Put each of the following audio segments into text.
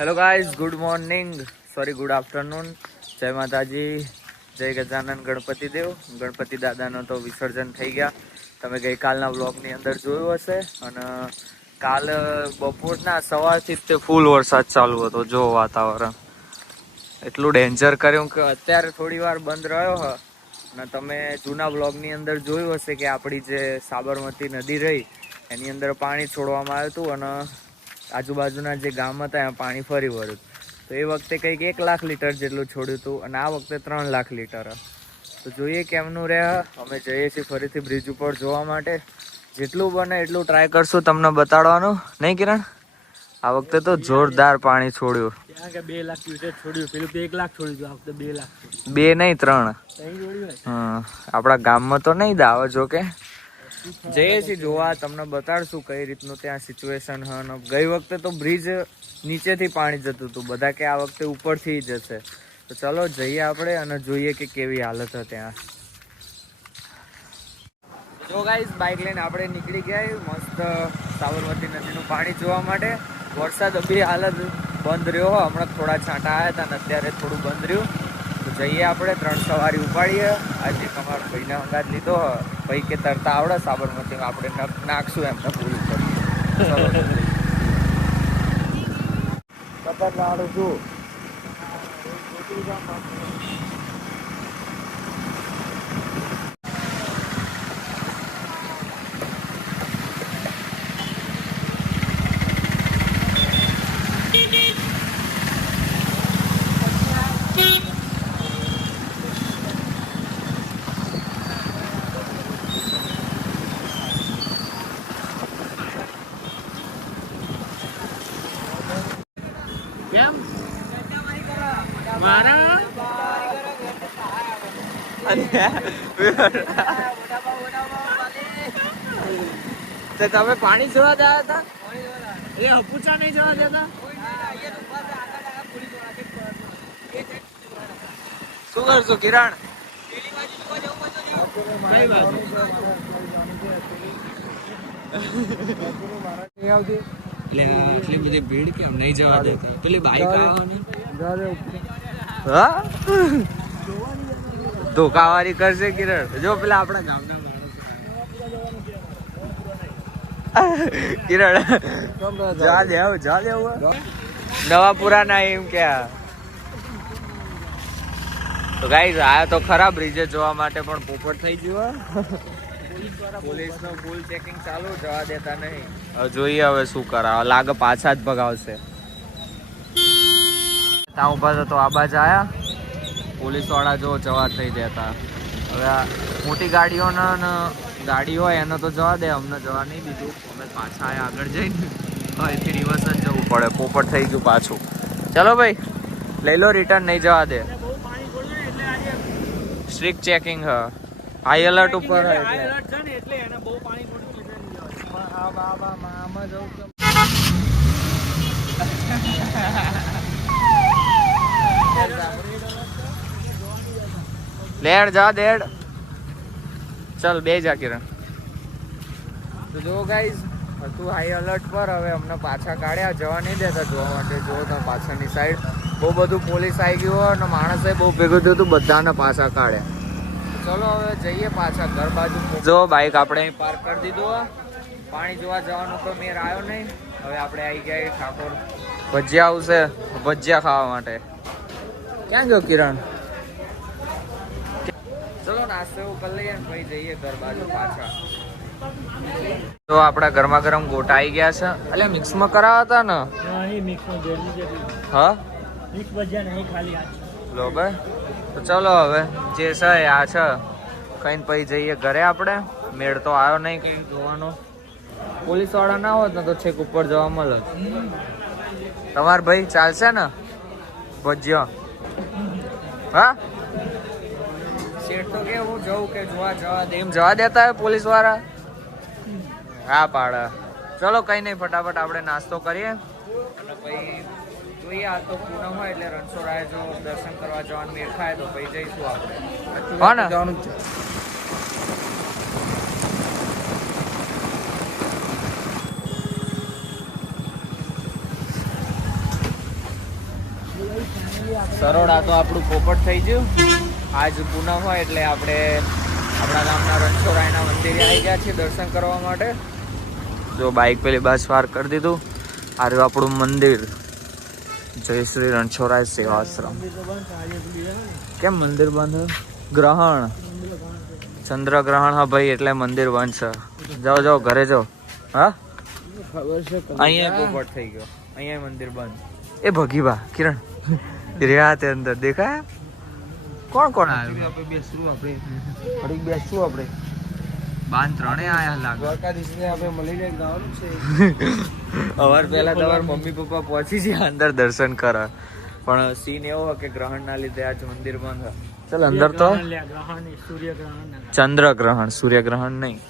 Hello guys good morning sorry good afternoon જય માતાજી. જય ગજાનન ગણપતિ દેવ. ગણપતિ દાદાનો તો વિસર્જન થઈ ગયા. તમે ગઈકાલના વ્લોગની અંદર જોયું હશે. અને કાલ બપોરના સવારથી જ તે ફૂલ વરસાદ ચાલુ હતો. જો વાતાવરણ. એટલું ડેન્જર કર્યું કે અત્યારે થોડી વાર બંધ રહ્યો હ. અને તમે જૂના બ્લોગની અંદર જોયું હશે કે આપણી જે સાબરમતી નદી રહી, એની અંદર પાણી છોડવામાં આવ્યું હતું. અને આજુબાજુના જે ગામ હતા એમાં પાણી ફરી વળ્યું. તો એ વખતે કંઈક એક લાખ લીટર જેટલું છોડ્યું હતું અને આ વખતે ત્રણ લાખ લીટર. તો જોઈએ કેમનું રહે. અમે જઈએ છીએ ફરીથી બ્રિજ ઉપર જોવા માટે. જેટલું બને એટલું ટ્રાય કરશું તમને બતાડવાનું. નહીં કિરણ? આ વખતે તો જોરદાર પાણી છોડ્યું. બે લાખ છોડ્યું પેલું એક લાખ છોડ્યું આ વખતે બે લાખ. બે નહીં ત્રણ. આપણા ગામમાં તો નહીં દાવો જો કે જઈએ છીએ જોવા તમને બતાડશું કઈ રીતનું ત્યાં સિચ્યુએશન હ ગઈ વખતે તો બ્રિજ નીચેથી પાણી જતું હતું. બધા કે આ વખતે ઉપરથી જશે. તો ચલો જઈએ આપણે અને જોઈએ કે કેવી હાલત હતી ત્યાં. જો ગાઈઝ બાઇક લઈને આપણે નીકળી ગયા મસ્ત સાબરમતી નદીનું પાણી જોવા માટે. વરસાદ અભી હાલત બંધ રહ્યો. હમણાં થોડા છાંટા આવ્યા હતા અને અત્યારે થોડું બંધ રહ્યું. જઈએ આપણે, ત્રણ સવારી ઉપાડીએ. આજે તમારા ભાઈને અંગાજ લીધો ભાઈ કે તરતા આવડે, સાબરમતીમાં આપણે નખ- નાખશું એમને પુલ ઉપર કપાટ લાડુ છું કેમ મારા તો તમે પાણી જોવા ગયા હતા? એ હપુચા નહીં જોવા દેતા શું કરશું કિરણ? એટલે આટલી બધી ભીડ કેમ? નહીં જવા દેતા. પેલી બાઈક આવવાની? હા? ધોકાવારી કરશે કિરણ. જો પેલા આપણા ગામના કિરણ, જા દેવ જા દેવ નવાપુરા નવા પુરાના એમ કે તો ગાઈઝ આ તો ખરાબ રીજે જોવા માટે પણ પોપટ થઈ ગયો પોલીસ નો ફૂલ ચેકિંગ ચાલુ, જવા દેતા નહીં. જોઈએ હવે શું કરાવે. લાગે પાછા જ ભગાવશે. ત્યાં ઊભા તો આ બાજ આવ્યા પોલીસવાળા જો જવા થઈ જતા હવે આ મોટી ગાડીઓના ગાડી હોય એનો તો જવા દે અમને જવા નહીં દીધું. અમે પાછા આવ્યા આગળ જઈને. અહીંથી રિવર્સ જ જવું પડે. પોપટ થઈ ગયું પાછું. ચલો ભાઈ લઈ લો રિટર્ન નહીં જવા દે. સ્ટ્રિક્ટ ચેકિંગ હ. હાઈ એલર્ટ ઉપર હાઈ એટલે. છે ને એટલે એને બહુ પાણી છોડ્યું એટલે નહીં જવાનું. આ બાબા આમાં જવું તો લેડ જા દેડ ચાલ બે જા કિરણ. તો જો ગાઈઝ હતું હાઈ અલર્ટ પર હવે અમને પાછા કાઢ્યા. જવા નહીં દેતા જોવા માટે. જો તો પાછળની સાઈડ બહુ બધું પોલીસ આવી ગયું અને માણસે બહુ ભેગું થયું હતું બધાને પાછા કાઢ્યા. ચલો હવે જઈએ પાછા ઘર બાજુ જો બાઈક આપણે અહીં પાર્ક કરી દીધું. પાણી જોવા જવાનું તો મેર આવ્યો નહીં. હવે આપણે આવી ગયા ઠાકોર. ભજીયા આવશે. ભજીયા ખાવા માટે. ક્યાં ગયો કિરણ? ચલો નાસ્તો ઉપર લઈએ ને પછી જઈએ ઘર બાજુ પાછા. તો આપણા ગરમા ગરમ ગોટા આવી ગયા છે. એટલે મિક્સમાં કરાવવા હતા ને? હા, લો ભાઈ તો ચલો હવે જે છે આ છે. કઈ પછી જઈએ ઘરે આપણે. મેળ તો આવ્યો નહીં કઈ જોવાનો. પોલીસવાળા ના હોત ને તો છેક ઉપર જવા મળે તમાર ભાઈ ચાલશે ને? ભજ્યો. હા? તો કે હું જવું કે જોવા જવા દે. એમ જવા દેતા હોય પોલીસવાળા હા પાડા. ચલો કઈ નહીં ફટાફટ આપણે નાસ્તો કરીએ. અને પછી જોઈએ આ તો પૂનમ હોય એટલે રણછોડાએ જો દર્શન કરવા જવાનું મેળ ખાય તો પછી જઈશું આપણે. હો ને? જવાનું જ છે. સરોડા તો આપણું પોપટ થઈ ગયું. આજ પૂનમ હોય એટલે આપણે આપણા ગામના રણછોડરાયના મંદિરે આવી ગયા છીએ દર્શન કરવા માટે. જો બાઇક પેલી બસ વાર કરી દીધું. આ આપણું મંદિર. જય શ્રી રણછોડરાય સેવાશ્રમ. કેમ મંદિર બંધ? ગ્રહણ. ચંદ્રગ્રહણ હા ભાઈ, એટલે મંદિર બંધ છે. જાઓ જાઓ, ઘરે જાઓ. હા? અહીંયા થઈ ગયો. અહીંયા મંદિર બંધ. એ ભગીબા કિરણ. રહ્યા તે અંદર. દેખાય? કોણ કોણ આવ્યું આપણે બેસું આપણે થોડીક બેસશું આપણે. બાન ત્રણે આયા લાગે. દ્વારકાધીશને આપણે મળીને ગાવાનું છે. અવાર પહેલા તવાર મમ્મી પપ્પા પહોંચી ગયા અંદર દર્શન કરા પણ સીન એવો કે ગ્રહણ ના લીધે આજ મંદિર બંધ. ચાલ અંદર તો. ગ્રહણ સૂર્યગ્રહણ ચંદ્રગ્રહણ સૂર્યગ્રહણ નહીં.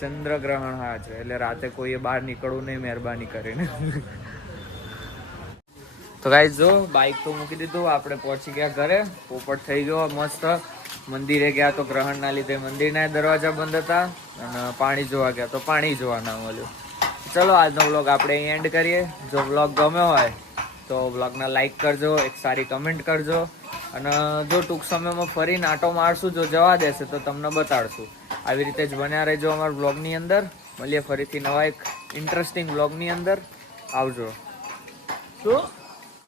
ચંદ્રગ્રહણ હા છે એટલે રાતે કોઈએ બહાર નીકળવું નહીં મહેરબાની કરીને. તો ગાઈઝ જો બાઇક તો મૂકી દીધું, આપણે પહોંચી ગયા ઘરે. પોપટ થઈ ગયો મસ્ત. મંદિરે ગયા તો ગ્રહણના લીધે મંદિરના દરવાજા બંધ હતા અને પાણી જોવા ગયા તો પાણી જોવા ના મળ્યું. ચલો, આજનો વ્લોગ આપણે અહીં એન્ડ કરીએ. જો વ્લોગ ગમ્યો હોય તો વ્લોગને લાઈક કરજો, એક સારી કમેન્ટ કરજો. અને જો ટૂંક સમયમાં ફરી નાટો મારશું, જો જવા દેશે તો તમને બતાડશું. આવી રીતે જ બન્યા રહેજો અમારા વ્લોગની અંદર. મળીએ ફરીથી નવા એક ઇન્ટરેસ્ટિંગ વ્લોગની અંદર. આવજો. શું